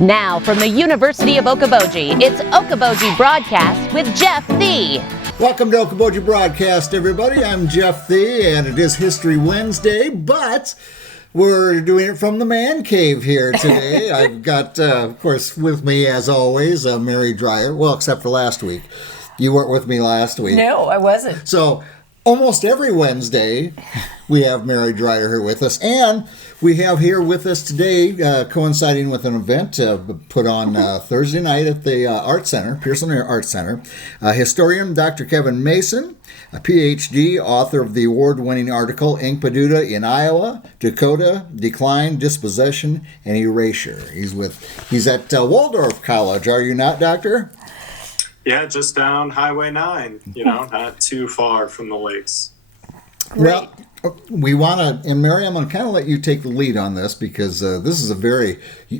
Now, from the University of Okoboji, it's Okoboji Broadcast with Jeff Thee. Welcome to Okoboji Broadcast, everybody. I'm Jeff Thee, and it is History Wednesday, but we're doing it from the man cave here today. I've got, of course, with me, as always, Mary Dreyer. Well, except for last week. You weren't with me last week. No, I wasn't. So, almost every Wednesday, we have Mary Dreyer here with us, and we have here with us today, coinciding with an event put on Thursday night at the Art Center, Pearson Art Center, historian Dr. Kevin Mason, a PhD, author of the award-winning article Inkpaduta in Iowa, Dakota, Decline, Dispossession, and Erasure. He's at Waldorf College, are you not, Doctor? Yeah, just down Highway 9, not too far from the lakes. Well, we want to, and Mary, I'm going to kind of let you take the lead on this because this is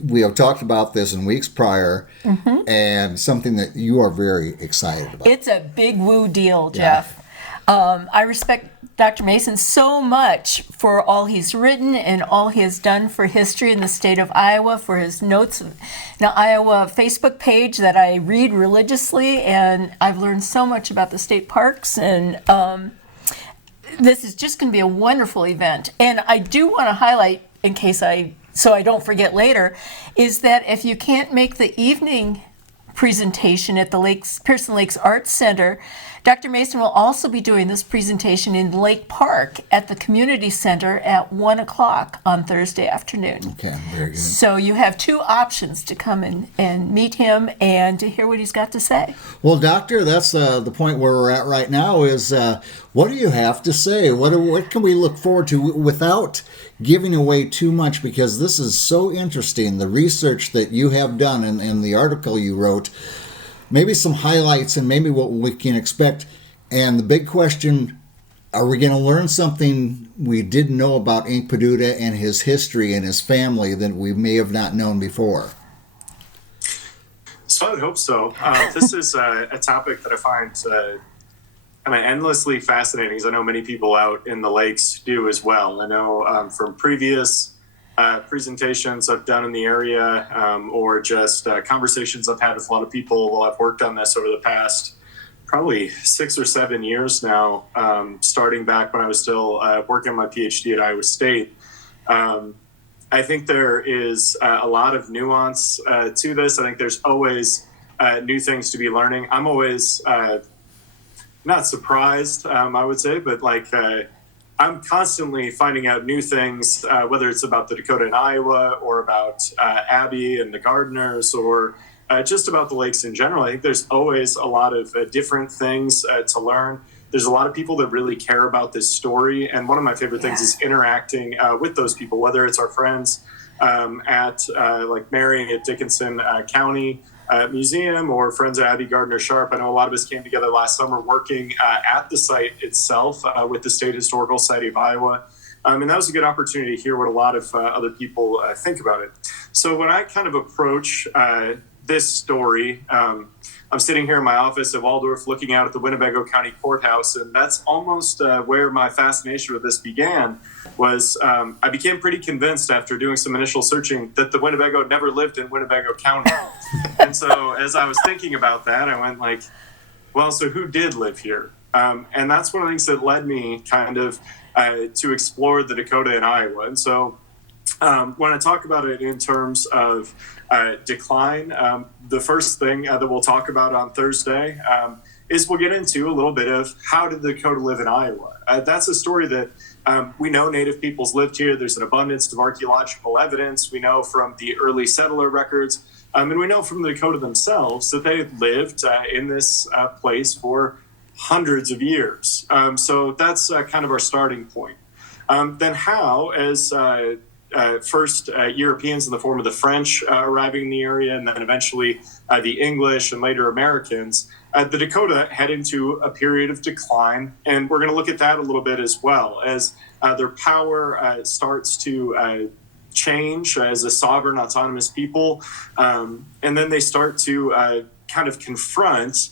we have talked about this in weeks prior, and something that you are very excited about. It's a big woo deal, Jeff. I respect Dr. Mason so much for all he's written and all he has done for history in the state of Iowa, for his notes in the Iowa Facebook page that I read religiously, and I've learned so much about the state parks, and this is just going to be a wonderful event. And I do want to highlight, so I don't forget later, is that if you can't make the evening presentation at the Pearson Lakes Arts Center, Dr. Mason will also be doing this presentation in Lake Park at the Community Center at 1 o'clock on Thursday afternoon. Okay, very good. So you have two options to come and meet him and to hear what he's got to say. Well, Doctor, that's the point where we're at right now is what do you have to say? What can we look forward to without giving away too much, because this is so interesting, the research that you have done and the article you wrote. Maybe some highlights and maybe what we can expect. And the big question, are we going to learn something we didn't know about Inkpaduta and his history and his family that we may have not known before? So I would hope so. This is a topic that I find kind of endlessly fascinating, because I know many people out in the lakes do as well. I know from previous presentations I've done in the area, or just conversations I've had with a lot of people while I've worked on this over the past probably 6 or 7 years now, starting back when I was still working on my PhD at Iowa State. I think there is a lot of nuance to this. I think there's always new things to be learning. I'm always not surprised, I would say, but I'm constantly finding out new things, whether it's about the Dakota in Iowa or about Abby and the gardeners, or just about the lakes in general. I think there's always a lot of different things to learn. There's a lot of people that really care about this story. And one of my favorite things is interacting with those people, whether it's our friends at Mary at Dickinson County Museum, or friends at Abby Gardner Sharp. I know a lot of us came together last summer working at the site itself with the State Historical Society of Iowa. And that was a good opportunity to hear what a lot of other people think about it. So when I kind of approach this story, I'm sitting here in my office at Waldorf looking out at the Winnebago County Courthouse, and that's almost where my fascination with this began. I became pretty convinced after doing some initial searching that the Winnebago never lived in Winnebago County. And so as I was thinking about that, I went so who did live here? And that's one of the things that led me kind of to explore the Dakota in Iowa. And so when I talk about it in terms of decline, the first thing that we'll talk about on Thursday is we'll get into a little bit of how did the Dakota live in Iowa. That's a story that we know Native peoples lived here. There's an abundance of archaeological evidence. We know from the early settler records, and we know from the Dakota themselves that they lived in this place for hundreds of years. So that's kind of our starting point. Then how, as first Europeans in the form of the French arriving in the area, and then eventually the English and later Americans, the Dakota head into a period of decline. And we're going to look at that a little bit as well, as their power starts to change as a sovereign, autonomous people. And then they start to kind of confront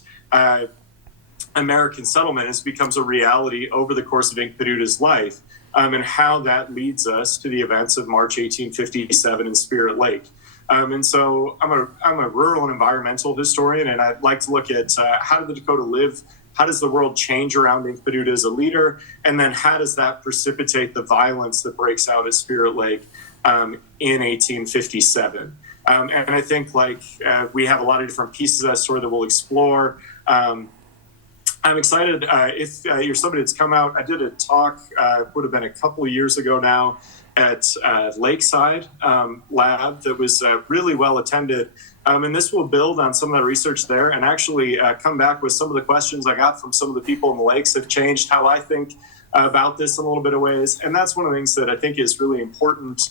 American settlement as it becomes a reality over the course of Inkpaduta's life. and how that leads us to the events of March 1857 in Spirit Lake. And so I'm a rural and environmental historian, and I'd like to look at how did the Dakota live? How does the world change around Inkpaduta as a leader? And then how does that precipitate the violence that breaks out at Spirit Lake in 1857? And I think we have a lot of different pieces of that story that we'll explore. I'm excited if you're somebody that's come out. I did a talk, would have been a couple of years ago now, at Lakeside Lab that was really well attended. And this will build on some of the research there and actually come back with some of the questions I got from some of the people in the lakes have changed how I think about this in a little bit of ways. And that's one of the things that I think is really important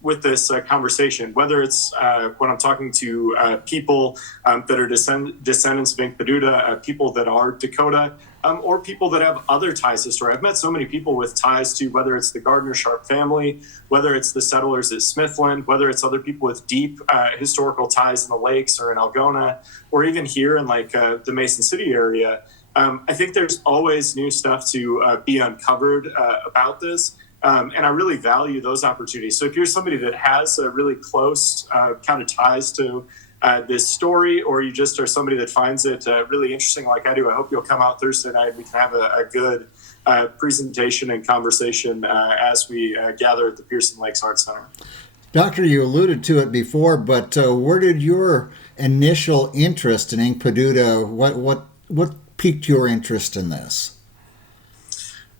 with this conversation, whether it's when I'm talking to people that are descendants of Inkpaduta, people that are Dakota, or people that have other ties to story. I've met so many people with ties to whether it's the Gardner-Sharp family, whether it's the settlers at Smithland, whether it's other people with deep historical ties in the lakes or in Algona, or even here in the Mason City area. I think there's always new stuff to be uncovered about this. And I really value those opportunities. So if you're somebody that has a really close kind of ties to this story, or you just are somebody that finds it really interesting like I do, I hope you'll come out Thursday night. We can have a good presentation and conversation as we gather at the Pearson Lakes Art Center. Doctor, you alluded to it before, but where did your initial interest in Inkpaduta, what piqued your interest in this?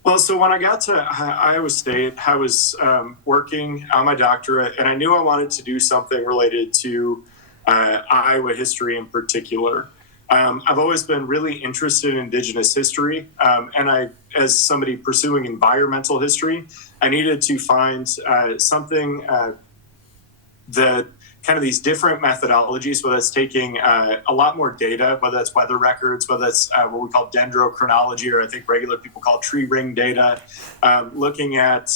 Well, so when I got to Iowa State, I was working on my doctorate, and I knew I wanted to do something related to Iowa history in particular. I've always been really interested in Indigenous history, and I, as somebody pursuing environmental history, I needed to find something that kind of these different methodologies, whether it's taking a lot more data, whether that's weather records, whether that's what we call dendrochronology, or I think regular people call tree ring data, looking at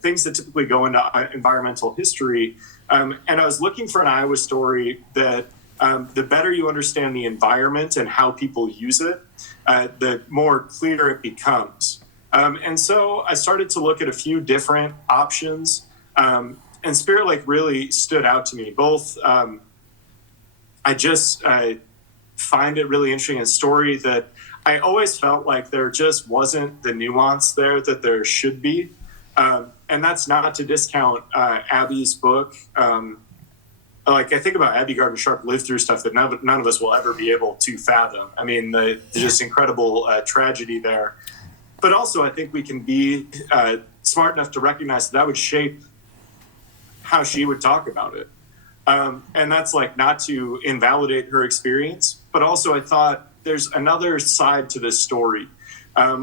things that typically go into environmental history. And I was looking for an Iowa story that the better you understand the environment and how people use it, the more clear it becomes. And so I started to look at a few different options. And Spirit Lake really stood out to me. Both, I just find it really interesting, a story that I always felt like there just wasn't the nuance there that there should be. And that's not to discount Abby's book. I think about Abby Gardner-Sharp lived through stuff that none of us will ever be able to fathom. I mean, the just incredible tragedy there. But also, I think we can be smart enough to recognize that would shape how she would talk about it. And that's not to invalidate her experience, but also I thought there's another side to this story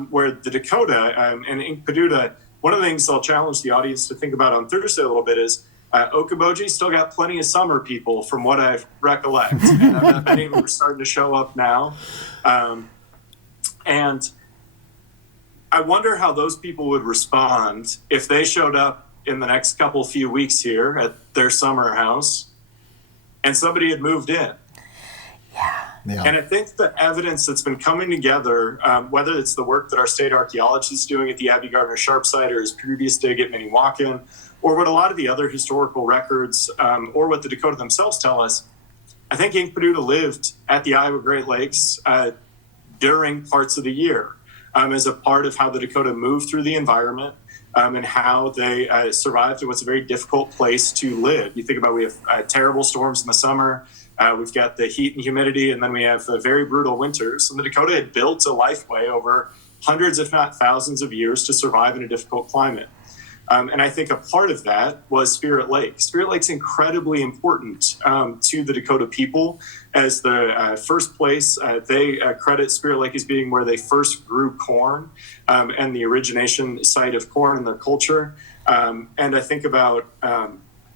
where the Dakota and Inkpaduta, one of the things I'll challenge the audience to think about on Thursday a little bit is Okoboji still got plenty of summer people from what I recollect. And many of them are starting to show up now. And I wonder how those people would respond if they showed up in the next few weeks here at their summer house and somebody had moved in. Yeah. And I think the evidence that's been coming together, whether it's the work that our state archaeologists doing at the Abby Gardner-Sharp site or his previous dig at Minnewacan, or what a lot of the other historical records or what the Dakota themselves tell us, I think Inkpaduta lived at the Iowa Great Lakes during parts of the year as a part of how the Dakota moved through the environment. And how they survived in what's a very difficult place to live. You think about, we have terrible storms in the summer, we've got the heat and humidity, and then we have very brutal winters. And the Dakota had built a lifeway over hundreds, if not thousands of years to survive in a difficult climate. And I think a part of that was Spirit Lake. Spirit Lake's incredibly important to the Dakota people. As the first place, they credit Spirit Lake as being where they first grew corn and the origination site of corn in their culture. And I think about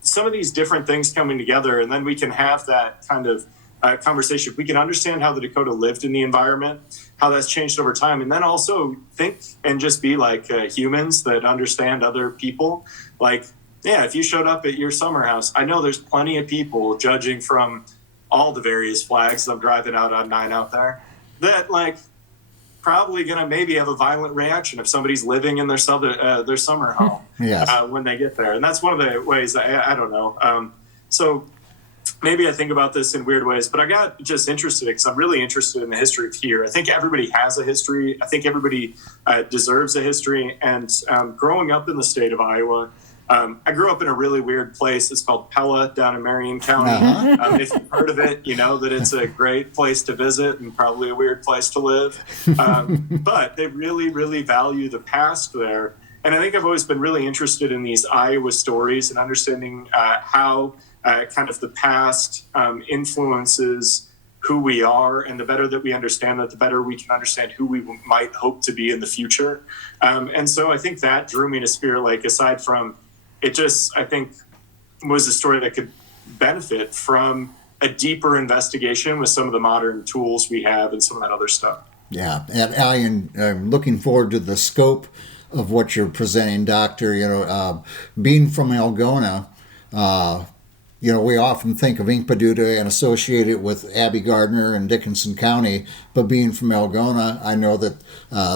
some of these different things coming together, and then we can have that kind of conversation. We can understand how the Dakota lived in the environment, how that's changed over time, and then also think and just be like humans that understand other people. If you showed up at your summer house, I know there's plenty of people judging from all the various flags I'm driving out on 9 out there that probably gonna maybe have a violent reaction if somebody's living in their summer home Yes. when they get there. And that's one of the ways I don't know. So maybe I think about this in weird ways, but I got just interested because I'm really interested in the history of here. I think everybody has a history. I think everybody deserves a history. And growing up in the state of Iowa, I grew up in a really weird place. It's called Pella down in Marion County. If you've heard of it, you know that it's a great place to visit and probably a weird place to live. But they really, really value the past there. And I think I've always been really interested in these Iowa stories and understanding how kind of the past influences who we are. And the better that we understand that, the better we can understand who we might hope to be in the future. And so I think that drew me to Spirit Lake, aside from it just, I think, was a story that could benefit from a deeper investigation with some of the modern tools we have and some of that other stuff. Yeah, and I'm looking forward to the scope of what you're presenting, Doctor. Being from Algona, we often think of Inkpaduta and associate it with Abbey Gardner and Dickinson County, but being from Algona, I know that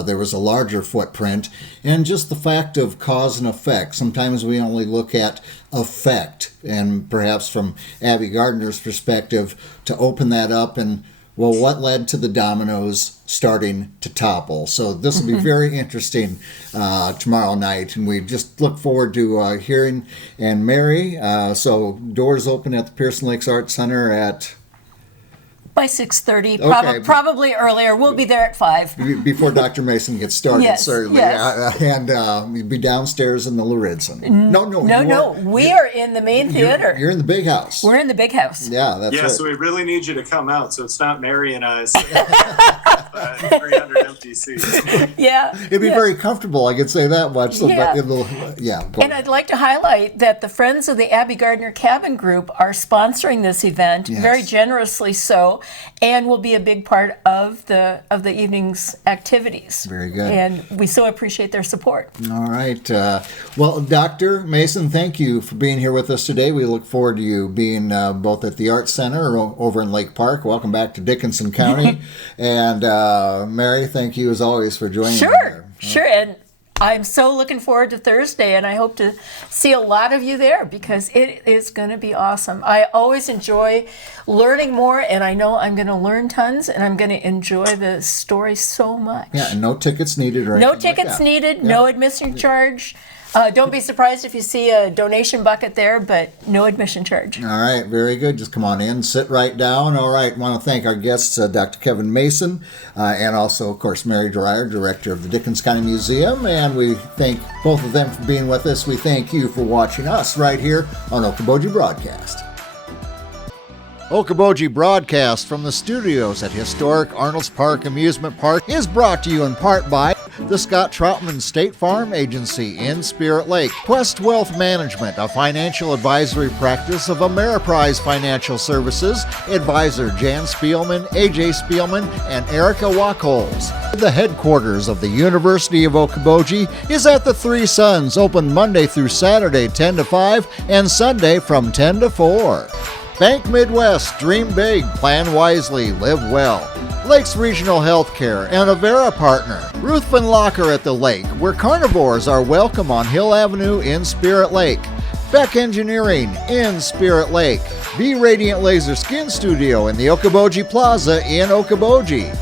there was a larger footprint, and just the fact of cause and effect. Sometimes we only look at effect, and perhaps from Abbey Gardner's perspective, to open that up and, well, what led to the dominoes starting to topple? So this will be very interesting tomorrow night, and we just look forward to hearing. And Mary, so doors open at the Pearson Lakes Arts Center at... By 6:30, Okay. probably earlier. We'll be there at 5. Before Dr. Mason gets started, Yes, certainly. yes. And we'll be downstairs in the Laridson. No. We are in the main theater. You're in the big house. We're in the big house. Yeah, that's right. So we really need you to come out. So it's not Mary and I sitting 300 empty seats. Yeah. It'd be very comfortable, I could say that much. So Yeah. Go And I'd like to highlight that the Friends of the Abbey Gardner Cabin Group are sponsoring this event, Yes. very generously so, and will be a big part of the evening's activities. Very good. And we so appreciate their support. All right. Well, Dr. Mason, thank you for being here with us today. We look forward to you being both at the Arts Center or over in Lake Park. Welcome back to Dickinson County. And Mary, thank you as always for joining us here. Sure. And I'm so looking forward to Thursday, and I hope to see a lot of you there because it is going to be awesome. I always enjoy learning more, and I know I'm going to learn tons, and I'm going to enjoy the story so much. Yeah, and no tickets needed or No anything like tickets that. needed, Yeah. no admission charge. Don't be surprised if you see a donation bucket there, but no admission charge. All right, very good. Just come on in, sit right down. All right, want to thank our guests, Dr. Kevin Mason, and also, of course, Mary Dreyer, Director of the Dickens County Museum, and we thank both of them for being with us. We thank you for watching us right here on Okoboji Broadcast. Okoboji Broadcast from the studios at historic Arnold's Park Amusement Park is brought to you in part by the Scott Troutman State Farm Agency in Spirit Lake, Quest Wealth Management, a financial advisory practice of Ameriprise Financial Services, advisor Jan Spielman, AJ Spielman, and Erica Wachholz. The headquarters of the University of Okoboji is at the Three Sons, open Monday through Saturday 10 to 5 and Sunday from 10 to 4. Bank Midwest, dream big, plan wisely, live well. Lakes Regional Healthcare and Avera Partner. Ruthven Locker at the Lake, where carnivores are welcome on Hill Avenue in Spirit Lake. Beck Engineering in Spirit Lake. Be Radiant Laser Skin Studio in the Okoboji Plaza in Okoboji.